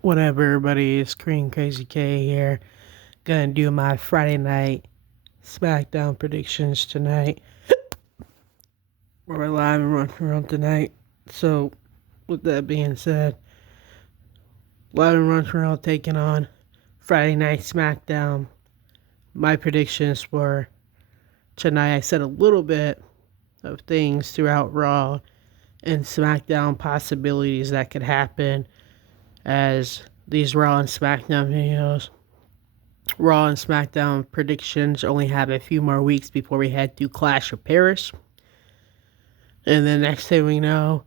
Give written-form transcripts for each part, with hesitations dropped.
Whatever, everybody, it's Krazy K here. Gonna do my Friday night SmackDown predictions tonight. We're live and running around tonight. So, with that being said, live and running around taking on Friday night SmackDown. My predictions for tonight, I said a little bit of things throughout Raw and SmackDown possibilities that could happen as these Raw and SmackDown videos. Raw and SmackDown predictions only have a few more weeks before we head to Clash of Paris. And then next thing we know,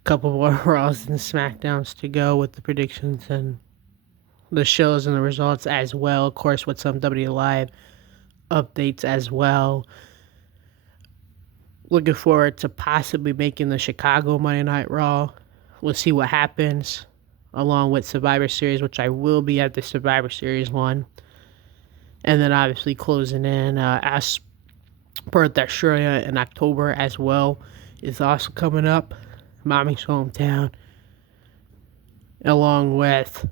a couple more Raws and SmackDowns to go with the predictions and the shows and the results as well. Of course, with some WWE Live updates as well. Looking forward to possibly making the Chicago Monday Night Raw. We'll see what happens, along with Survivor Series, which I will be at the Survivor Series one. And then obviously closing in as Perth, Australia in October as well is also coming up. Mommy's hometown. Along with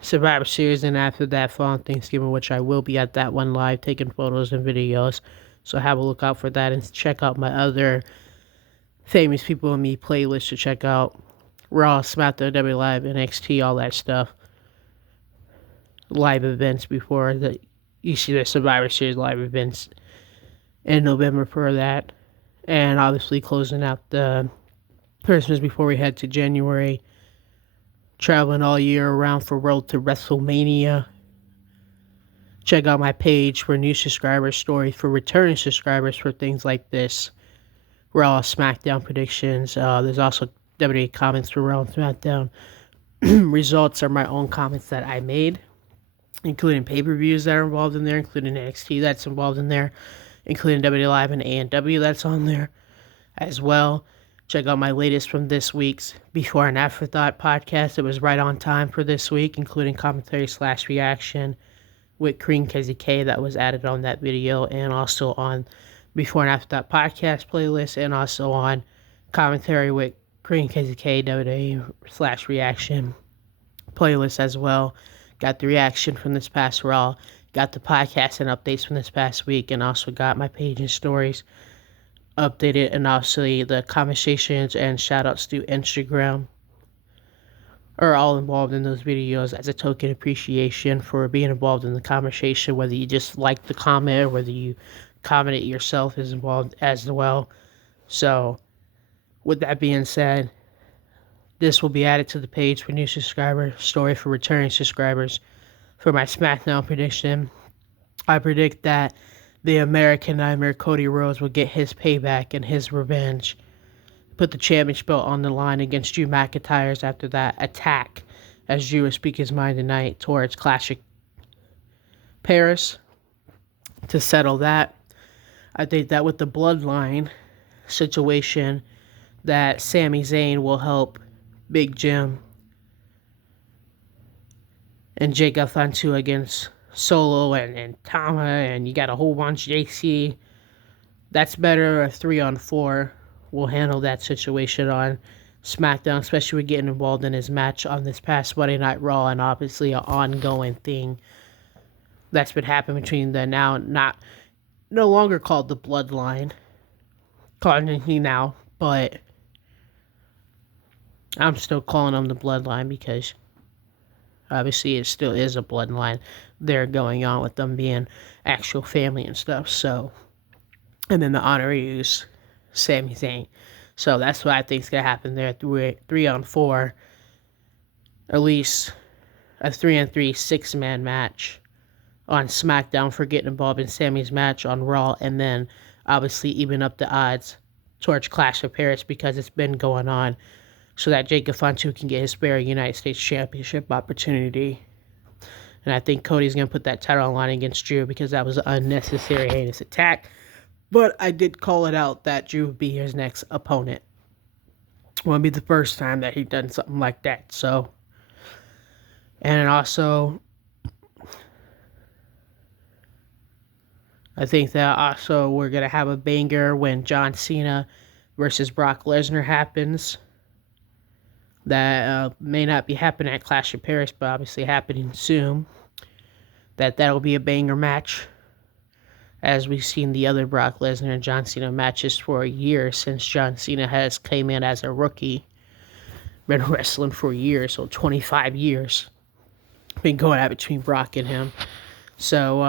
Survivor Series, and after that, Fall Thanksgiving, which I will be at that one live taking photos and videos. So have a look out for that and check out my other famous people in me playlist to check out. Raw, SmackDown, W Live, NXT, all that stuff. Live events before the you see the Survivor Series live events in November for that. And obviously closing out the Christmas before we head to January. Traveling all year around for Road to WrestleMania. Check out my page for new subscribers, stories for returning subscribers for things like this. Raw, SmackDown predictions. There's also WWE comments for Raw and SmackDown. Results are my own comments that I made, including pay-per-views that are involved in there, including NXT that's involved in there, including WWE Live and A&W that's on there as well. Check out my latest from this week's Before and Afterthought podcast. It was right on time for this week, including commentary / reaction with Krazy K that was added on that video, and also on Before and Afterthought podcast playlist, and also on commentary with Krazy K WWE / reaction playlist as well. Got the reaction from this past Raw, got the podcast and updates from this past week, and also got my page and stories updated, and also the conversations and shoutouts to Instagram are all involved in those videos as a token appreciation for being involved in the conversation. Whether you just like the comment or whether you comment it yourself is involved as well. So, with that being said, this will be added to the page for new subscribers, story for returning subscribers. For my SmackDown prediction, I predict that the American Nightmare Cody Rhodes will get his payback and his revenge. Put the championship belt on the line against Drew McIntyre after that attack, as Drew will speak his mind tonight towards Classic Paris to settle that. I think that with the bloodline situation, that Sami Zayn will help Big Jim and Jacob Fantu against Solo and Tama, and you got a whole bunch JC. That's better. A 3-on-4 will handle that situation on SmackDown, especially with getting involved in his match on this past Monday Night Raw, and obviously an ongoing thing that's been happening between the now no longer called the Bloodline, calling it now, but I'm still calling them the Bloodline because obviously it still is a bloodline there going on with them being actual family and stuff. So, and then the honorees, Sami Zayn. So that's what I think is going to happen there. 3-on-4, at least a 3-on-3 6-man match on SmackDown for getting involved in Sami's match on Raw, and then obviously even up the odds towards Clash of Paris because it's been going on, so that Jacob Fantu can get his spare United States Championship opportunity. And I think Cody's going to put that title on line against Drew because that was an unnecessary heinous attack. But I did call it out that Drew would be his next opponent. It won't be the first time that he's done something like that. So, and also, I think that also we're going to have a banger when John Cena versus Brock Lesnar happens. that may not be happening at Clash of Paris, but obviously happening soon. That'll be a banger match, as we've seen the other Brock Lesnar and John Cena matches for a year since John Cena has came in as a rookie, been wrestling for years, so 25 years, been going out between Brock and him. So,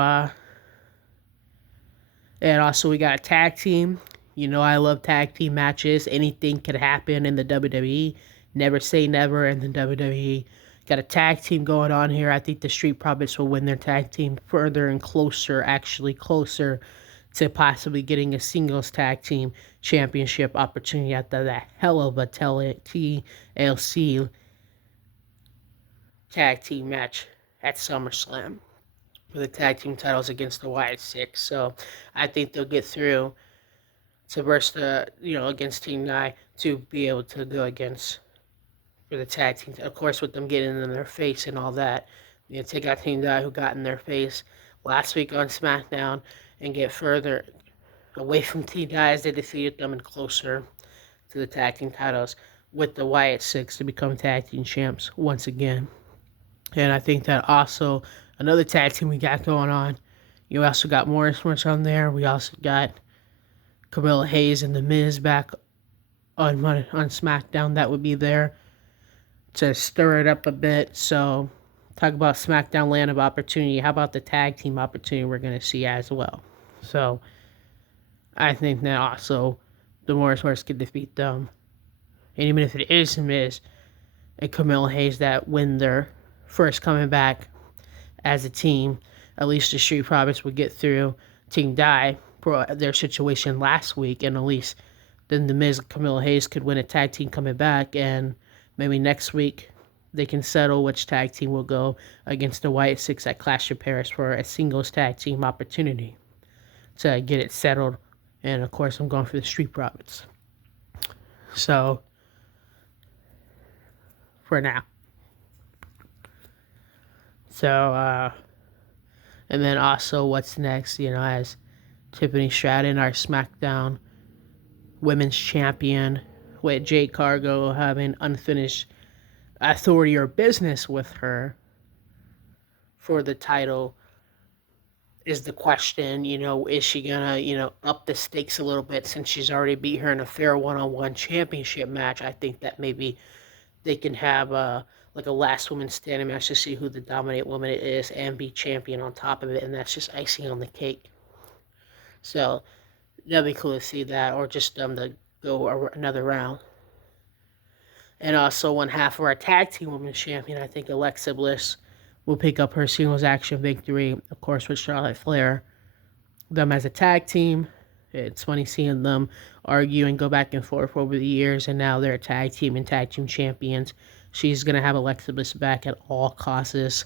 and also we got a tag team. You know I love tag team matches. Anything could happen in the WWE. Never say never in the WWE. Got a tag team going on here. I think the Street Profits will win their tag team further and closer, actually closer to possibly getting a singles tag team championship opportunity after that hell of a TLC tag team match at SummerSlam for the tag team titles against the Wyatt Six. So I think they'll get through to verse against Team Nye to be able to go against for the tag team. Of course, with them getting in their face and all that, take out Team Nye who got in their face last week on SmackDown and get further away from Team Nye as they defeated them and closer to the tag team titles with the Wyatt Six to become tag team champs once again. And I think that also another tag team we got going on. You also got Morris on there. We also got Camilla Hayes and The Miz back on SmackDown. That would be there to stir it up a bit. So talk about SmackDown land of opportunity. How about the tag team opportunity we're going to see as well? So I think that also the Morris could defeat them. And even if it is The Miz and Camilla Hayes that win their first coming back as a team, at least the Street Profits would get through Team Die for their situation last week, and at least then The Miz and Camilla Hayes could win a tag team coming back, and maybe next week they can settle which tag team will go against the Wyatt Six at Clash of Paris for a singles tag team opportunity to get it settled. And of course, I'm going for the Street Profits. So, for now. So, and then also what's next, as Tiffany Stratton, our SmackDown Women's Champion, with Jade Cargill having unfinished authority or business with her for the title, is the question. Is she gonna, up the stakes a little bit since she's already beat her in a fair one-on-one championship match? I think that maybe they can have a last woman standing match to see who the dominant woman is and be champion on top of it, and that's just icing on the cake. So that'd be cool to see that, or just them to go another round. And also, one half of our tag team women's champion, I think Alexa Bliss, will pick up her singles action victory, of course, with Charlotte Flair. Them as a tag team, it's funny seeing them argue and go back and forth over the years, and now they're a tag team and tag team champions. She's going to have Alexa Bliss back at all costs,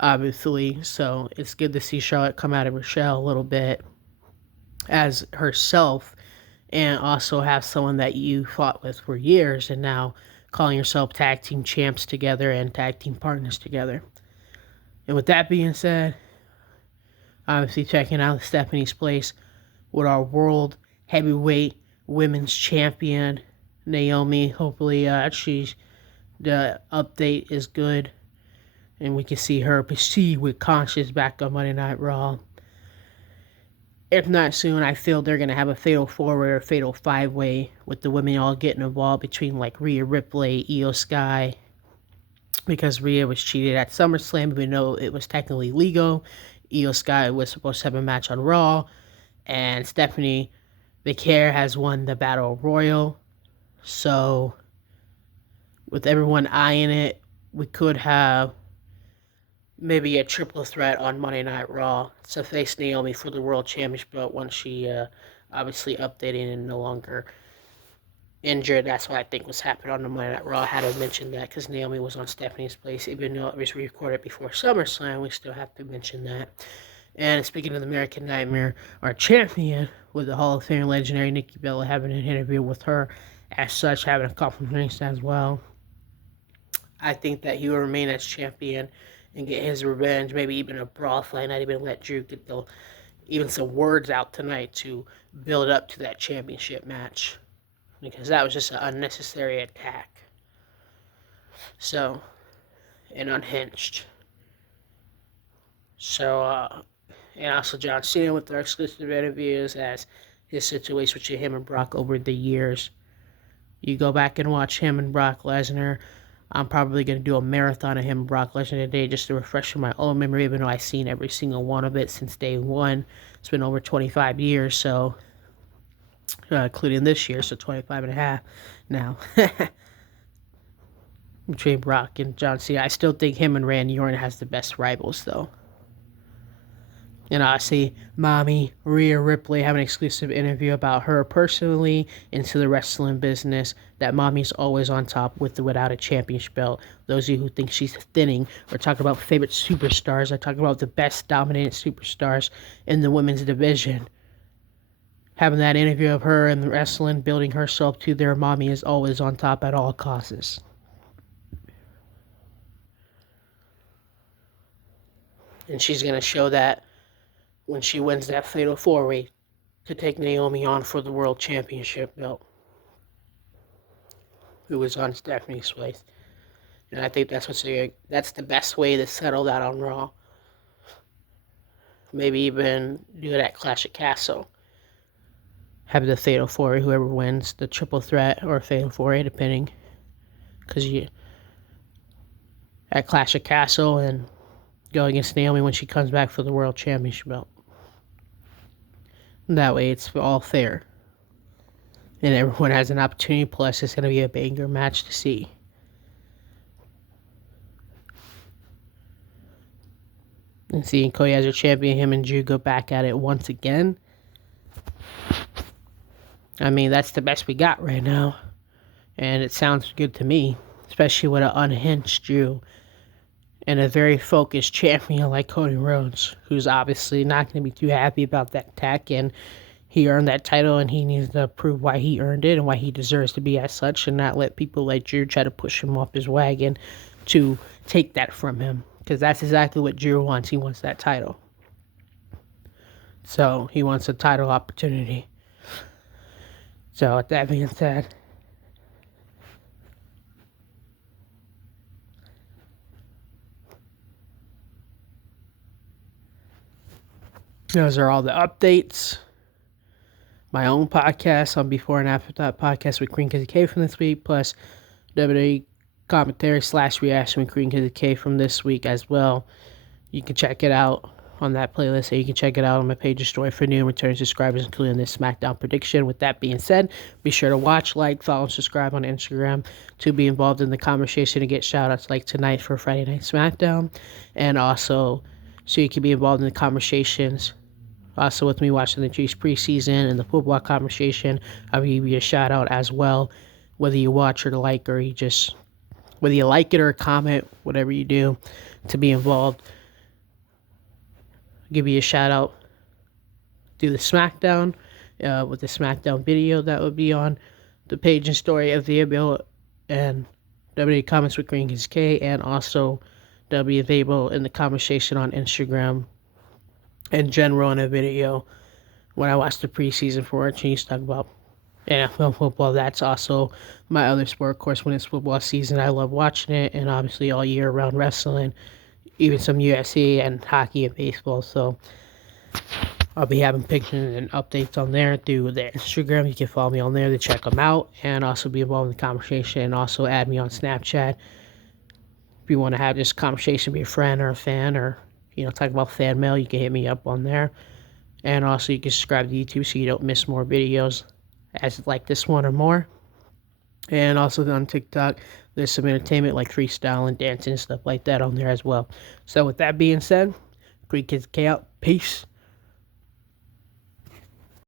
obviously. So it's good to see Charlotte come out of her shell a little bit as herself, and also have someone that you fought with for years and now calling yourself tag team champs together and tag team partners together. And with that being said, obviously checking out Stephanie's place with our world heavyweight women's champion, Naomi. Hopefully, the update is good and we can see her proceed with Conscious back on Monday Night Raw. If not soon, I feel they're going to have a fatal four-way or fatal five-way with the women all getting involved between like Rhea Ripley, Io Sky, because Rhea was cheated at SummerSlam, even though it was technically legal. Io Sky was supposed to have a match on Raw, and Stephanie Becerra has won the Battle Royal. So, with everyone eyeing it, we could have maybe a triple threat on Monday Night Raw to face Naomi for the World Championship belt once she obviously updated and no longer injured. That's what I think was happening on the Monday Night Raw. I had to mention that because Naomi was on Stephanie's place. Even though it was recorded before SummerSlam, we still have to mention that. And speaking of the American Nightmare, our champion with the Hall of Fame legendary Nikki Bella, having an interview with her as such, having a couple of drinks as well. I think that he will remain as champion and get his revenge, maybe even a brawl fight, not even let Drew get even some words out tonight to build up to that championship match, because that was just an unnecessary attack. So, and unhinged. So, and also John Cena with our exclusive interviews as his situation with him and Brock over the years. You go back and watch him and Brock Lesnar. I'm probably going to do a marathon of him and Brock Lesnar today just to refresh my own memory, even though I've seen every single one of it since day one. It's been over 25 years, so including this year, so 25 and a half now. Between Brock and John Cena. I still think him and Randy Orton has the best rivals, though. And I see Mommy Rhea Ripley have an exclusive interview about her personally into the wrestling business. That Mommy's always on top with or without a championship belt. Those of you who think she's thinning or talk about favorite superstars, I talk about the best dominant superstars in the women's division. Having that interview of her and the wrestling, building herself to their Mommy is always on top at all costs. And she's going to show that when she wins that Fatal 4-Way to take Naomi on for the World Championship belt, who was on Stephanie's place. And I think that's the best way to settle that on Raw. Maybe even do it at Clash at Castle. Have the Fatal 4-Way, whoever wins, the triple threat or Fatal 4-Way, depending. Because you at Clash at Castle and go against Naomi when she comes back for the World Championship belt. That way it's all fair. And everyone has an opportunity, plus it's going to be a banger match to see. And seeing Cody as your champion, him and Drew go back at it once again. I mean, that's the best we got right now. And it sounds good to me, especially with an unhinged Drew and a very focused champion like Cody Rhodes, who's obviously not going to be too happy about that attack, and he earned that title, and he needs to prove why he earned it and why he deserves to be as such, and not let people like Drew try to push him off his wagon to take that from him, because that's exactly what Drew wants. He wants that title. So he wants a title opportunity. So with that being said, those are all the updates. My own podcast on Before and After Thought podcast with Krazy K from this week, plus WWE commentary / reaction with Krazy K from this week as well. You can check it out on that playlist, and you can check it out on my page of story for new and returning subscribers, including this SmackDown prediction. With that being said, be sure to watch, like, follow, and subscribe on Instagram to be involved in the conversation and get shout-outs like tonight for Friday Night SmackDown, and also so you can be involved in the conversations. Also, with me watching the Chiefs preseason and the football conversation, I'll give you a shout out as well. Whether you watch or like, or whether you like it or comment, whatever you do to be involved, I'll give you a shout out. Do the SmackDown with the SmackDown video that would be on the page and story of the able and WWE comments with Krazy K, and also be available in the conversation on Instagram in general in a video when I watch the preseason for it. Chiefs talk about NFL football. That's also my other sport. Of course, when it's football season, I love watching it, and obviously all year round wrestling, even some UFC and hockey and baseball. So I'll be having pictures and updates on there through the Instagram. You can follow me on there to check them out, and also be involved in the conversation, and also add me on Snapchat if you want to have this conversation, be a friend or a fan, or talk about fan mail. You can hit me up on there. And also you can subscribe to YouTube so you don't miss more videos as like this one or more. And also on TikTok, there's some entertainment like freestyle and dancing and stuff like that on there as well. So with that being said, Krazy K out. Peace.